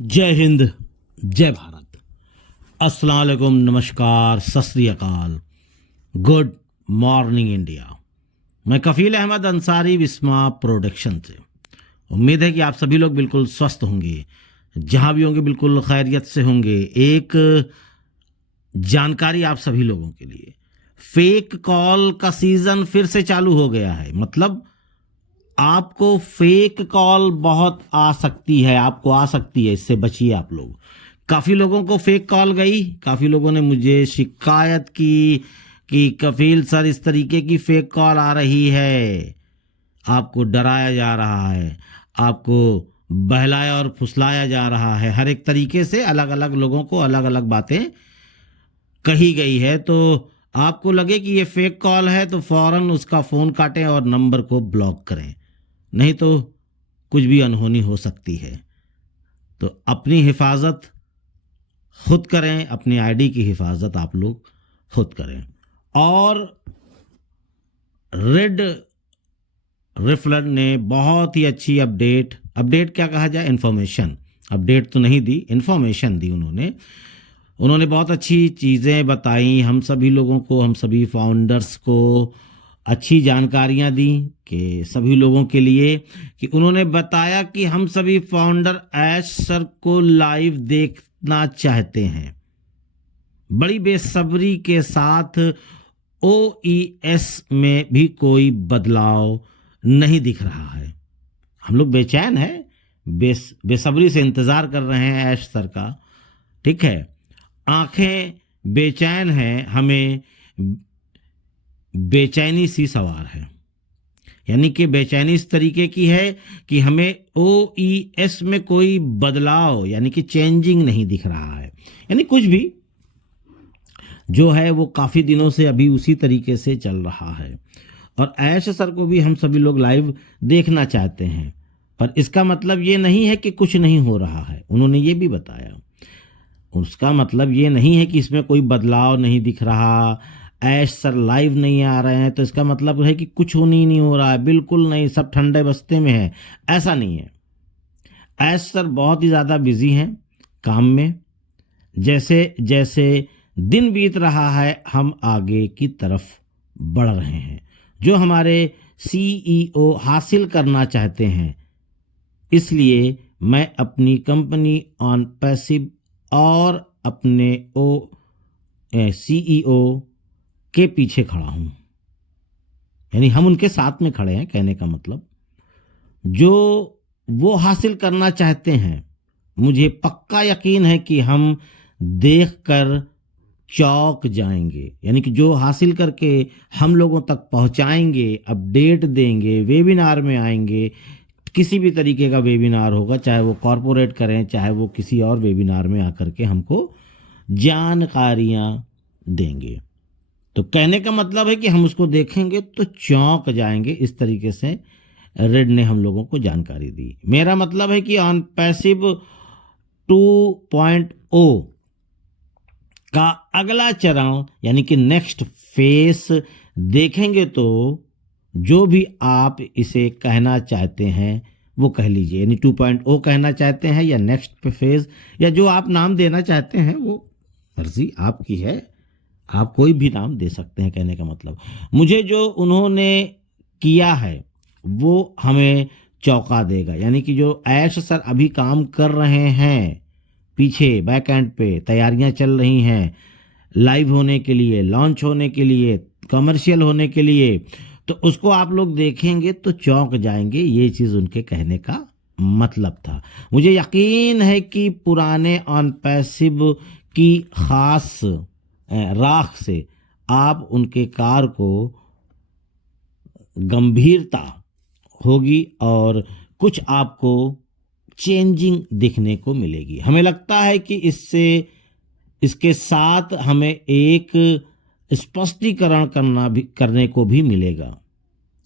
जय हिंद, जय भारत, अस्सलाम वालेकुम, नमस्कार, सत श्री अकाल, गुड मॉर्निंग इंडिया। मैं कफील अहमद अंसारी, विस्मा प्रोडक्शन से। उम्मीद है कि आप सभी लोग बिल्कुल स्वस्थ होंगे, जहां भी होंगे बिल्कुल खैरियत से होंगे। एक जानकारी आप सभी लोगों के लिए, फेक कॉल का सीजन फिर से चालू हो गया है। मतलब आपको फेक कॉल बहुत आ सकती है, आपको आ सकती है, इससे बचिए आप लोग। काफ़ी लोगों को फेक कॉल गई, काफ़ी लोगों ने मुझे शिकायत की कि कफील सर इस तरीके की फेक कॉल आ रही है, आपको डराया जा रहा है, आपको बहलाया और फुसलाया जा रहा है। हर एक तरीके से अलग अलग लोगों को अलग अलग बातें कही गई है। तो आपको लगे कि ये फेक कॉल है तो फौरन उसका फ़ोन काटें और नंबर को ब्लॉक करें, नहीं तो कुछ भी अनहोनी हो सकती है। तो अपनी हिफाजत खुद करें, अपनी आईडी की हिफाजत आप लोग खुद करें। और रेड रिफलर ने बहुत ही अच्छी अपडेट क्या कहा जाए, इन्फॉर्मेशन, अपडेट तो नहीं दी, इन्फॉर्मेशन दी उन्होंने बहुत अच्छी चीज़ें बताई हम सभी लोगों को, हम सभी फाउंडर्स को अच्छी जानकारियां दी कि सभी लोगों के लिए, कि उन्होंने बताया कि हम सभी फाउंडर ऐश सर को लाइव देखना चाहते हैं बड़ी बेसब्री के साथ। ओईएस में भी कोई बदलाव नहीं दिख रहा है। हम लोग बेचैन हैं, बेसब्री से इंतज़ार कर रहे हैं ऐश सर का, ठीक है। आंखें बेचैन हैं, हमें बेचैनी सी सवार है। यानी कि बेचैनी इस तरीके की है कि हमें ओईएस में कोई बदलाव यानी कि चेंजिंग नहीं दिख रहा है। यानी कुछ भी जो है वो काफ़ी दिनों से अभी उसी तरीके से चल रहा है। और ऐश सर को भी हम सभी लोग लाइव देखना चाहते हैं, पर इसका मतलब ये नहीं है कि कुछ नहीं हो रहा है। उन्होंने ये भी बताया, उसका मतलब ये नहीं है कि इसमें कोई बदलाव नहीं दिख रहा, ऐश सर लाइव नहीं आ रहे हैं तो इसका मतलब है कि कुछ होनी नहीं हो रहा है। बिल्कुल नहीं, सब ठंडे बस्ते में है, ऐसा नहीं है। ऐश सर बहुत ही ज़्यादा बिजी हैं काम में। जैसे जैसे दिन बीत रहा है हम आगे की तरफ बढ़ रहे हैं, जो हमारे सीईओ हासिल करना चाहते हैं। इसलिए मैं अपनी कंपनी ऑन पैसिव और अपने सीईओ के पीछे खड़ा हूं। यानी हम उनके साथ में खड़े हैं, कहने का मतलब जो वो हासिल करना चाहते हैं, मुझे पक्का यकीन है कि हम देखकर चौंक जाएंगे। यानी कि जो हासिल करके हम लोगों तक पहुंचाएंगे, अपडेट देंगे, वेबिनार में आएंगे, किसी भी तरीके का वेबिनार होगा, चाहे वो कॉरपोरेट करें, चाहे वो किसी और वेबिनार में आकर के हमको जानकारियां देंगे। तो कहने का मतलब है कि हम उसको देखेंगे तो चौंक जाएंगे। इस तरीके से रेड ने हम लोगों को जानकारी दी। मेरा मतलब है कि ऑन पैसिव 2.0 का अगला चरण यानी कि नेक्स्ट फेस देखेंगे तो जो भी आप इसे कहना चाहते हैं वो कह लीजिए। यानी 2.0 कहना चाहते हैं या नेक्स्ट फेज या जो आप नाम देना चाहते हैं वो मर्जी आपकी है, आप कोई भी नाम दे सकते हैं। कहने का मतलब मुझे जो उन्होंने किया है वो हमें चौंका देगा। यानी कि जो ऐश सर अभी काम कर रहे हैं, पीछे बैक एंड पे तैयारियां चल रही हैं लाइव होने के लिए, लॉन्च होने के लिए, कमर्शियल होने के लिए, तो उसको आप लोग देखेंगे तो चौंक जाएंगे। ये चीज़ उनके कहने का मतलब था। मुझे यकीन है कि पुराने ऑन पैसिव की खास राख से आप उनके कार को गंभीरता होगी और कुछ आपको चेंजिंग दिखने को मिलेगी। हमें लगता है कि इसके साथ हमें एक स्पष्टीकरण करने को भी मिलेगा।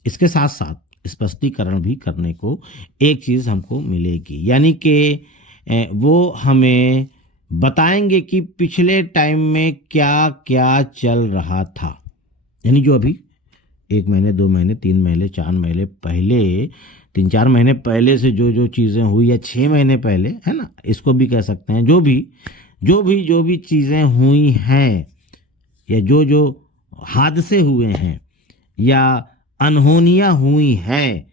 इसके साथ साथ स्पष्टीकरण भी करने को एक चीज़ हमको मिलेगी। यानी कि वो हमें बताएंगे कि पिछले टाइम में क्या क्या चल रहा था। यानी जो अभी 1 महीने, 2 महीने, 3 महीने, 4 महीने पहले 3-4 महीने पहले से जो जो चीज़ें हुई या 6 महीने पहले, है ना, इसको भी कह सकते हैं, जो भी चीज़ें हुई हैं या जो जो हादसे हुए हैं या अनहोनियाँ हुई हैं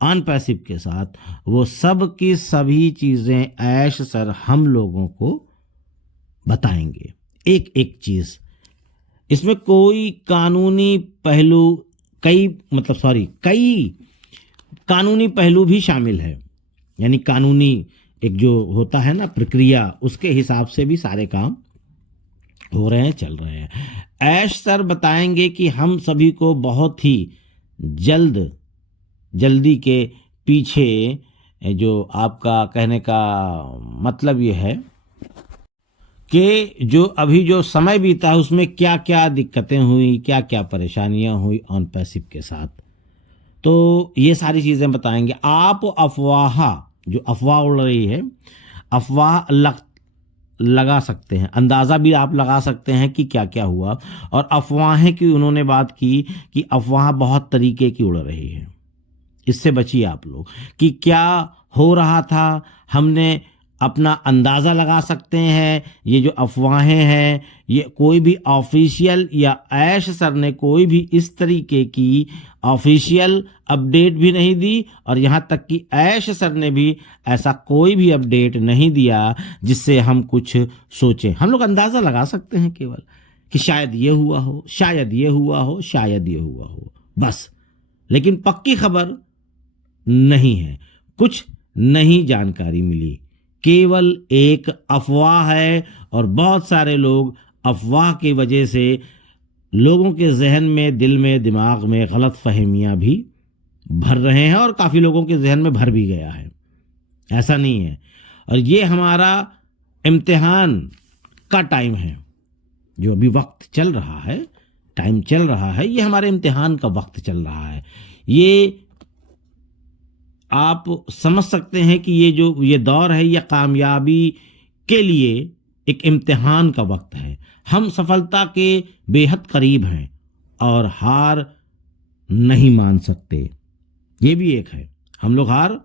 ऑन पैसिव के साथ, वो सब की सभी चीज़ें ऐश सर हम लोगों को बताएंगे, एक एक चीज़। इसमें कोई कानूनी पहलू कई कानूनी पहलू भी शामिल है, यानी कानूनी एक जो होता है ना प्रक्रिया, उसके हिसाब से भी सारे काम हो रहे हैं, चल रहे हैं। ऐश सर बताएंगे कि हम सभी को बहुत ही जल्दी के पीछे, जो आपका कहने का मतलब ये है कि जो अभी जो समय बीता है उसमें क्या क्या दिक्कतें हुई, क्या क्या परेशानियां हुई ऑन पैसिव के साथ, तो ये सारी चीज़ें बताएंगे। आप जो अफवाह उड़ रही है, अफवाह लगा सकते हैं, अंदाज़ा भी आप लगा सकते हैं कि क्या क्या हुआ, और अफवाहें की उन्होंने बात की कि अफवाह बहुत तरीके की उड़ रही है, इससे बचिए आप लोग। कि क्या हो रहा था हमने अपना अंदाज़ा लगा सकते हैं, ये जो अफवाहें हैं ये कोई भी ऑफिशियल या ऐश सर ने कोई भी इस तरीके की ऑफिशियल अपडेट भी नहीं दी, और यहाँ तक कि ऐश सर ने भी ऐसा कोई भी अपडेट नहीं दिया जिससे हम कुछ सोचें। हम लोग अंदाज़ा लगा सकते हैं केवल कि शायद ये हुआ हो, शायद ये हुआ हो, शायद ये हुआ हो, बस। लेकिन पक्की खबर नहीं है, कुछ नई जानकारी मिली, केवल एक अफवाह है, और बहुत सारे लोग अफवाह की वजह से लोगों के जहन में, दिल में, दिमाग में गलत फहमियाँ भी भर रहे हैं, और काफ़ी लोगों के जहन में भर भी गया है, ऐसा नहीं है। और ये हमारा इम्तिहान का टाइम है, जो अभी वक्त चल रहा है, टाइम चल रहा है, ये हमारे इम्तिहान का वक्त चल रहा है। ये आप समझ सकते हैं कि ये दौर है, ये कामयाबी के लिए एक इम्तिहान का वक्त है। हम सफलता के बेहद करीब हैं और हार नहीं मान सकते, ये भी एक है, हम लोग हार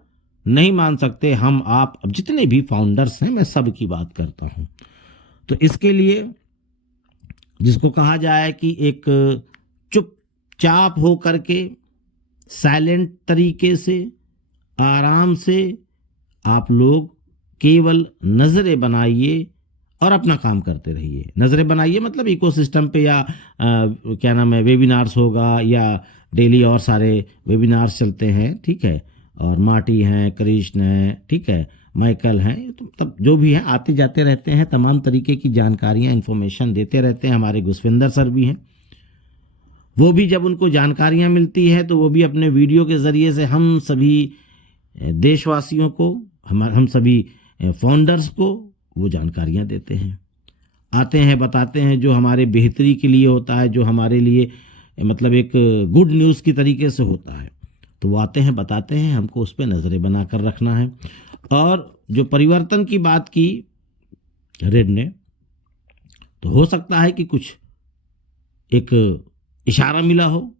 नहीं मान सकते। हम आप अब जितने भी फाउंडर्स हैं, मैं सब की बात करता हूं, तो इसके लिए जिसको कहा जाए कि एक चुपचाप हो करके, साइलेंट तरीके से, आराम से आप लोग केवल नज़रें बनाइए और अपना काम करते रहिए। नज़रें बनाइए मतलब इकोसिस्टम पे, या क्या नाम है, वेबिनार्स होगा, या डेली और सारे वेबिनार्स चलते हैं, ठीक है, और माटी हैं, कृष्ण हैं, ठीक है, माइकल हैं, तो तब जो भी हैं आते जाते रहते हैं, तमाम तरीके की जानकारियाँ, इन्फॉर्मेशन देते रहते हैं। हमारे गुसविंदर सर भी हैं, वो भी जब उनको जानकारियाँ मिलती है तो वो भी अपने वीडियो के ज़रिए से हम सभी देशवासियों को, हम सभी फाउंडर्स को वो जानकारियाँ देते हैं, आते हैं, बताते हैं, जो हमारे बेहतरी के लिए होता है, जो हमारे लिए मतलब एक गुड न्यूज़ की तरीके से होता है, तो वो आते हैं, बताते हैं, हमको उस पर नज़रें बना कर रखना है। और जो परिवर्तन की बात की रेड ने, तो हो सकता है कि कुछ एक इशारा मिला हो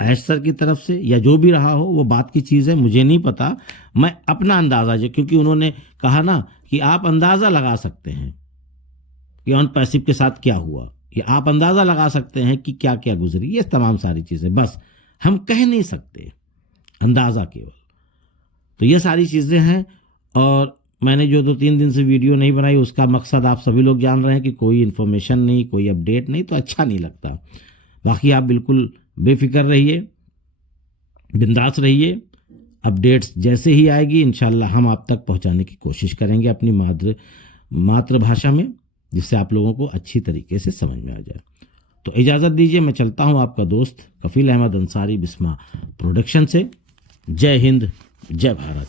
ऐश सर की तरफ से, या जो भी रहा हो, वो बात की चीज़ है, मुझे नहीं पता। मैं अपना अंदाज़ा, जो क्योंकि उन्होंने कहा ना कि आप अंदाज़ा लगा सकते हैं कि ऑन पैसिव के साथ क्या हुआ, कि आप अंदाज़ा लगा सकते हैं कि क्या क्या गुजरी, ये तमाम सारी चीज़ें, बस हम कह नहीं सकते, अंदाज़ा केवल। तो ये सारी चीज़ें हैं, और मैंने जो 2-3 दिन से वीडियो नहीं बनाई, उसका मकसद आप सभी लोग जान रहे हैं कि कोई इन्फॉर्मेशन नहीं, कोई अपडेट नहीं, तो अच्छा नहीं लगता। बाकी आप बिल्कुल बेफिक्र रहिए, बिंदास रहिए, अपडेट्स जैसे ही आएगी इंशाल्लाह हम आप तक पहुंचाने की कोशिश करेंगे अपनी मातृभाषा में, जिससे आप लोगों को अच्छी तरीके से समझ में आ जाए। तो इजाज़त दीजिए, मैं चलता हूं, आपका दोस्त कफील अहमद अंसारी, बिस्मा प्रोडक्शन से। जय हिंद, जय भारत।